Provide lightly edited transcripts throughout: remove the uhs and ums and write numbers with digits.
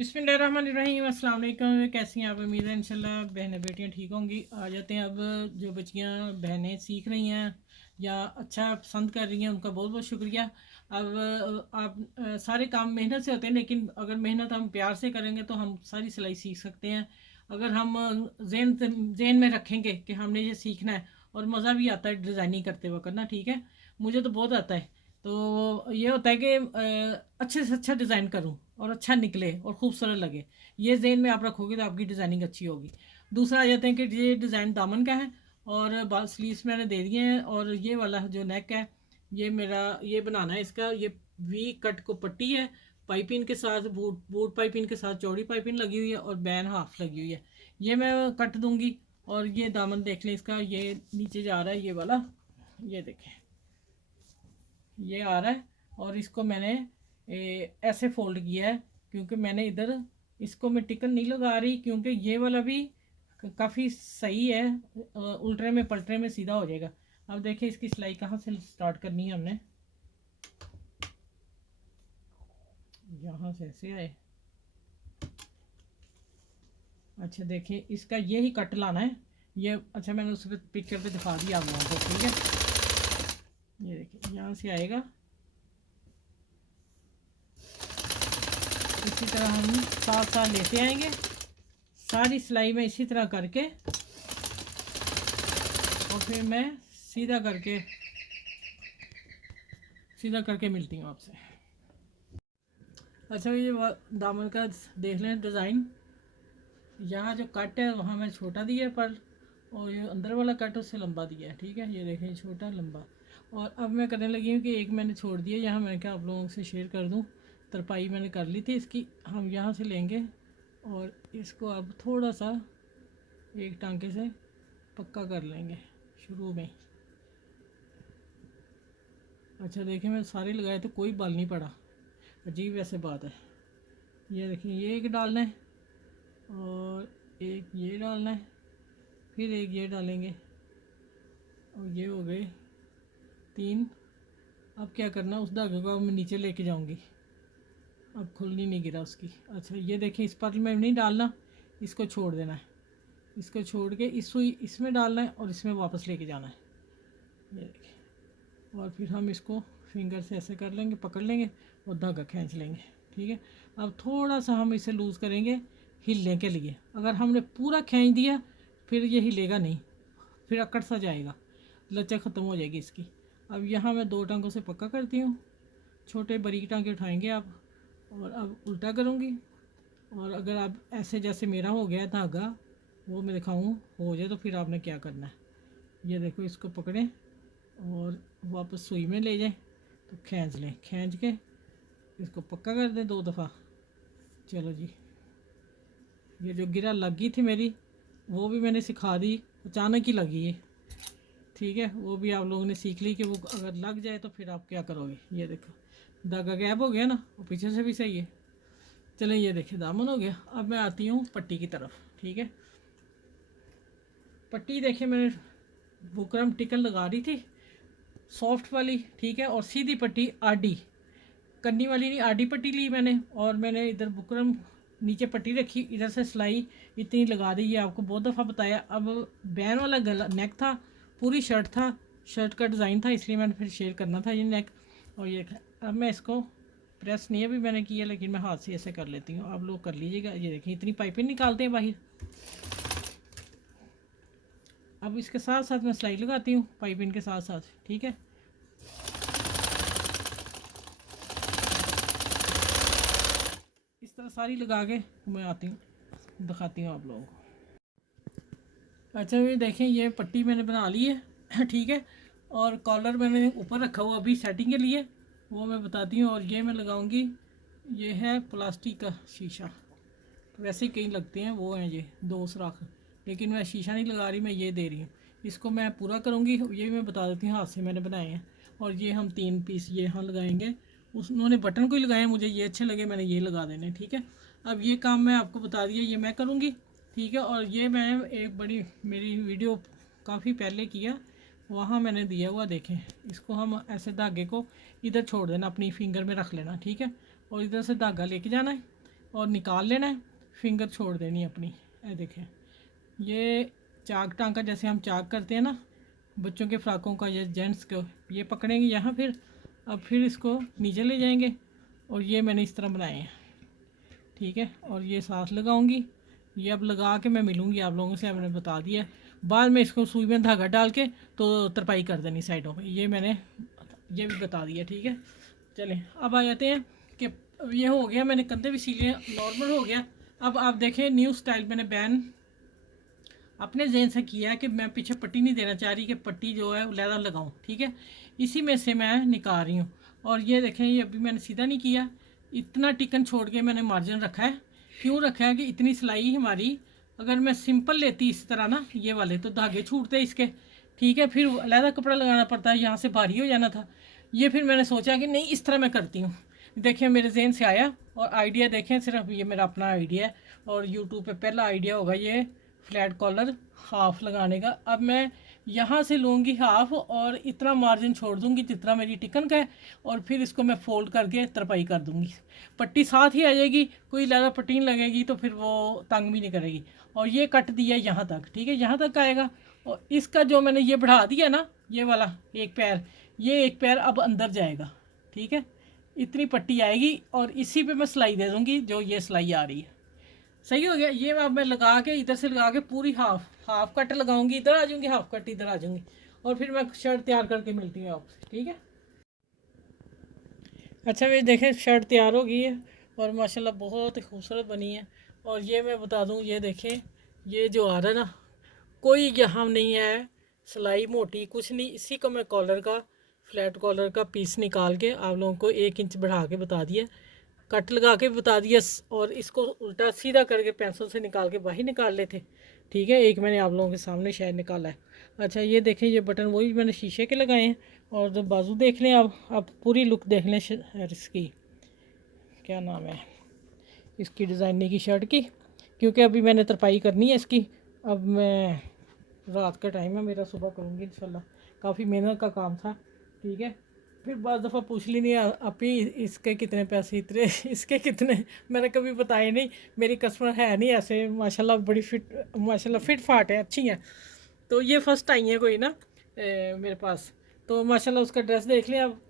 बिस्मिल्लाहिर्रहमानिर्रहीम। अस्सलाम वालेकुम। कैसी हैं आप? उम्मीद है इंशाल्लाह बहनें बेटियां ठीक होंगी। आ जाते हैं अब जो बच्चियां बहनें सीख रही हैं या अच्छा पसंद कर रही हैं उनका बहुत बहुत शुक्रिया। अब आप सारे काम मेहनत से होते हैं, लेकिन अगर मेहनत हम प्यार से करेंगे तो हम सारी सिलाई सीख सकते हैं। अगर हम जेन में रखेंगे कि हमने ये सीखना है, और मज़ा भी आता है डिज़ाइनिंग करते वक्त ना, ठीक है, मुझे तो बहुत आता है। तो ये होता है कि अच्छे से अच्छा डिज़ाइन करूं और अच्छा निकले और खूबसूरत लगे। ये जेन में आप रखोगे तो आपकी डिज़ाइनिंग अच्छी होगी। दूसरा आ जाते हैं कि ये डिज़ाइन दामन का है और बाल स्लीव्स मैंने दे दिए हैं, और ये वाला जो नेक है ये मेरा ये बनाना है। इसका ये वी कट को पट्टी है, पाइपिंग के साथ बूट बूट पाइपिंग के साथ चौड़ी पाइपिंग लगी हुई है और बैन हाफ लगी हुई है। ये मैं कट दूंगी। और ये दामन देख लें इसका, ये नीचे जा रहा है ये वाला, ये देखें ये आ रहा है। और इसको मैंने ऐसे फोल्ड किया है क्योंकि मैंने इधर इसको मैं टिकन नहीं लगा रही, क्योंकि ये वाला भी काफ़ी सही है, उल्टे में पलटे में सीधा हो जाएगा। अब देखिए इसकी सिलाई कहाँ से स्टार्ट करनी है हमने। यहाँ से ऐसे आए। अच्छा देखिए इसका ये ही कट लाना है ये। अच्छा मैंने उस पर पिक्चर पे दिखा दिया आप लोगों को, ठीक है। ये देखिए यहाँ से आएगा, इसी तरह हम साथ साथ लेते आएंगे सारी सिलाई में इसी तरह करके, और फिर मैं सीधा करके मिलती हूँ आपसे। अच्छा ये दामन का देख लें डिज़ाइन। यहाँ जो कट है वहाँ मैं छोटा दिया है पर, और ये अंदर वाला कट उससे लंबा दिया है, ठीक है। ये देखें छोटा लंबा। और अब मैं करने लगी हूँ कि एक मैंने छोड़ दिया यहाँ, मैंने कहा आप लोगों से शेयर कर दूँ। तरपाई मैंने कर ली थी इसकी। हम यहाँ से लेंगे और इसको अब थोड़ा सा एक टांके से पक्का कर लेंगे शुरू में। अच्छा देखिए मैं सारे लगाए तो कोई बाल नहीं पड़ा, अजीब वैसे बात है। ये देखिए ये एक डालना है और एक ये डालना है, फिर एक ये डालेंगे, और ये हो गए 3। अब क्या करना, उस धागे को मैं नीचे लेके जाऊंगी। अब खुलनी नहीं गिरा उसकी। अच्छा ये देखिए इस पर में नहीं डालना, इसको छोड़ देना है। इसको छोड़ के इस सुई इसमें डालना है और इसमें वापस लेके जाना है। ये देखिए, और फिर हम इसको फिंगर से ऐसे कर लेंगे, पकड़ लेंगे और धागा खींच लेंगे, ठीक है। अब थोड़ा सा हम इसे लूज़ करेंगे हिलने के लिए। अगर हमने पूरा खींच दिया फिर ये हिलेगा नहीं, फिर अकड़ सा जाएगा, लचक ख़त्म हो जाएगी इसकी। अब यहाँ मैं 2 टांगों से पक्का करती हूँ। छोटे बारीक टांगे उठाएंगे आप, और अब उल्टा करूँगी। और अगर आप ऐसे जैसे मेरा हो गया धागा, वो मैं दिखाऊँ हो जाए तो फिर आपने क्या करना है। ये देखो इसको पकड़ें और वापस सुई में ले जाएं तो खींच लें, खींच के इसको पक्का कर दें 2 दफ़ा। चलो जी, ये जो गिरा लगी थी मेरी वो भी मैंने सिखा दी, अचानक ही लगी है, ठीक है। वो भी आप लोगों ने सीख ली कि वो अगर लग जाए तो फिर आप क्या करोगे। ये देखो धागा गैप हो गया ना, वो पीछे से भी सही है। चलें ये देखिए दामन हो गया। अब मैं आती हूँ पट्टी की तरफ, ठीक है। पट्टी देखिए मैंने बुकरम टिकन लगा रही थी सॉफ्ट वाली, ठीक है, और सीधी पट्टी आडी, कन्नी वाली नहीं, आडी पट्टी ली मैंने। और मैंने इधर बुकरम नीचे पट्टी रखी, इधर से सिलाई इतनी लगा दी, ये आपको बहुत दफ़ा बताया। अब बैन वाला गला नेक था, पूरी शर्ट था, शर्ट का डिज़ाइन था, इसलिए मैंने फिर शेयर करना था ये नेक। और ये अब मैं इसको प्रेस नहीं अभी मैंने किया, लेकिन मैं हाथ से ऐसे कर लेती हूँ, आप लोग कर लीजिएगा। ये देखिए इतनी पाइपें निकालते हैं बाहर। अब इसके साथ साथ मैं सिलाई लगाती हूँ पाइपिंग के साथ साथ, ठीक है। इस तरह सारी लगा के मैं आती हूँ, दिखाती हूँ आप लोगों को। अच्छा ये देखें ये पट्टी मैंने बना ली है ठीक है। और कॉलर मैंने ऊपर रखा हुआ अभी सेटिंग के लिए, वो मैं बताती हूँ। और ये मैं लगाऊंगी, ये है प्लास्टिक का शीशा, तो वैसे ही कहीं लगते हैं वो हैं ये 2 सुराख, लेकिन मैं शीशा नहीं लगा रही, मैं ये दे रही हूँ। इसको मैं पूरा करूँगी, ये मैं बता देती हूँ, हाथ से मैंने बनाए हैं। और ये हम 3 पीस ये यहाँ लगाएंगे। उन्होंने बटन को ही लगाए, मुझे ये अच्छे लगे, मैंने ये लगा देने, ठीक है। अब ये काम मैं आपको बता दिया, ये मैं करूँगी, ठीक है। और ये मैं एक बड़ी मेरी वीडियो काफ़ी पहले किया, वहाँ मैंने दिया हुआ देखें। इसको हम ऐसे धागे को इधर छोड़ देना, अपनी फिंगर में रख लेना, ठीक है। और इधर से धागा लेके जाना है, और निकाल लेना है, फिंगर छोड़ देनी है अपनी। ये देखें, ये चाक टांका जैसे हम चाक करते हैं ना बच्चों के फ्राकों का या जेंट्स को, ये पकड़ेंगे यहाँ, फिर अब फिर इसको नीचे ले जाएंगे और ये मैंने इस तरह बनाए हैं, ठीक है। और ये साथ लगाऊंगी, ये अब लगा के मैं मिलूँगी आप लोगों से, आपने बता दिया। बाद में इसको सुई में धागा डाल के तो तरपाई कर देनी साइडों पे, ये मैंने ये भी बता दिया, ठीक है। चलें अब आ जाते हैं कि ये हो गया, मैंने कंधे भी सी लिए, नॉर्मल हो गया। अब आप देखें न्यू स्टाइल मैंने बैन अपने जहन से किया है कि मैं पीछे पट्टी नहीं देना चाह रही कि पट्टी जो है लहदा लगाऊं, ठीक है। इसी में से मैं निकाल रही हूँ। और ये देखें, ये अभी मैंने सीधा नहीं किया, इतना टिकन छोड़ के मैंने मार्जिन रखा है। क्यों रखा है कि इतनी सिलाई हमारी, अगर मैं सिंपल लेती इस तरह ना ये वाले, तो धागे छूटते इसके, ठीक है, फिर अलहदा कपड़ा लगाना पड़ता है, यहाँ से भारी हो जाना था। ये फिर मैंने सोचा कि नहीं, इस तरह मैं करती हूँ। देखिए मेरे जहन से आया और आइडिया देखें, सिर्फ ये मेरा अपना आइडिया है और यूट्यूब पे पहला आइडिया होगा ये फ्लैट कॉलर हाफ लगाने का। अब मैं यहाँ से लूँगी हाफ और इतना मार्जिन छोड़ दूँगी जितना मेरी टिकन का है, और फिर इसको मैं फोल्ड करके तरपाई कर दूँगी। पट्टी साथ ही आ जाएगी, कोई ज़्यादा पट्टी नहीं लगेगी, तो फिर वो तंग भी नहीं करेगी। और ये कट दिया यहाँ तक, ठीक है, यहाँ तक आएगा। और इसका जो मैंने ये बढ़ा दिया ना, ये वाला एक पैर, ये एक पैर अब अंदर जाएगा, ठीक है। इतनी पट्टी आएगी और इसी पे मैं सिलाई दे दूँगी, जो ये सिलाई आ रही है। सही हो गया। ये अब मैं लगा के इधर से लगा के पूरी हाफ कट लगाऊंगी, इधर आ जाऊंगी, हाफ कट इधर आ जाऊंगी, और फिर मैं शर्ट तैयार करके मिलती हूँ आपसे, ठीक है। अच्छा ये देखें, शर्ट तैयार हो गई है और माशाल्लाह बहुत ही खूबसूरत बनी है। और ये मैं बता दूँ, ये देखें, ये जो आ रहा है ना, कोई यहाँ नहीं है सिलाई मोटी, कुछ नहीं। इसी को मैं कॉलर का, फ्लैट कॉलर का पीस निकाल के आप लोगों को 1 इंच बढ़ा के बता दिया, कट लगा के बता दिया, और इसको उल्टा सीधा करके पेंसिल से निकाल के बाहर निकाल लेते, ठीक है। एक मैंने आप लोगों के सामने शायद निकाला है। अच्छा ये देखें, ये बटन वही मैंने शीशे के लगाए हैं। और जब बाजू देख लें आप पूरी लुक देख लें इसकी, क्या नाम है इसकी, डिज़ाइनिंग की शर्ट की, क्योंकि अभी मैंने तरपाई करनी है इसकी। अब मैं, रात का टाइम है मेरा, सुबह करूँगी इंशाल्लाह। काफ़ी मेहनत का काम था, ठीक है। फिर बाद दफ़ा पूछ ली नहीं आप ही, इसके कितने पैसे, इतने इसके कितने, मैंने कभी बताए नहीं। मेरी कस्टमर है नहीं ऐसे, माशाल्लाह बड़ी फिट, माशाल्लाह फिट फाट है, अच्छी हैं। तो ये फ़र्स्ट आई है कोई ना मेरे पास, तो माशाल्लाह उसका ड्रेस देख लिया, अब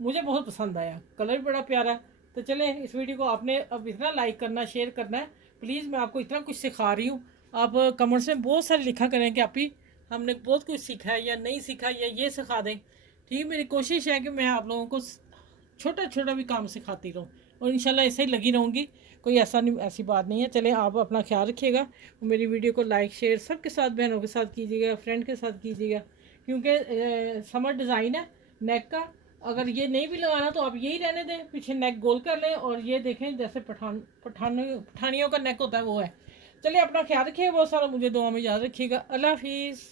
मुझे बहुत पसंद आया, कलर भी बड़ा प्यारा है। तो चले, इस वीडियो को आपने अब इतना लाइक करना, शेयर करना है प्लीज़। मैं आपको इतना कुछ सिखा रही हूँ, आप कमेंट्स में बहुत सारे लिखा करें कि आप ही हमने बहुत कुछ सीखा है या नहीं सीखा, या ये सिखा दें, ठीक है। मेरी कोशिश है कि मैं आप लोगों को छोटा छोटा भी काम सिखाती रहूँ, और इंशाल्लाह ऐसे ही लगी रहूँगी, कोई ऐसी बात नहीं है। चले, आप अपना ख्याल रखिएगा, मेरी वीडियो को लाइक शेयर सबके साथ, बहनों के साथ कीजिएगा, फ्रेंड के साथ कीजिएगा, क्योंकि समर डिज़ाइन है नेक का। अगर ये नहीं भी लगाना तो आप यही रहने दें, पीछे नेक गोल कर लें, और ये देखें जैसे पठानियों का नेक होता है वो है। चलिए, अपना ख्याल रखिएगा बहुत सारा, मुझे दुआ में याद रखिएगा। अल्लाह हाफिज़।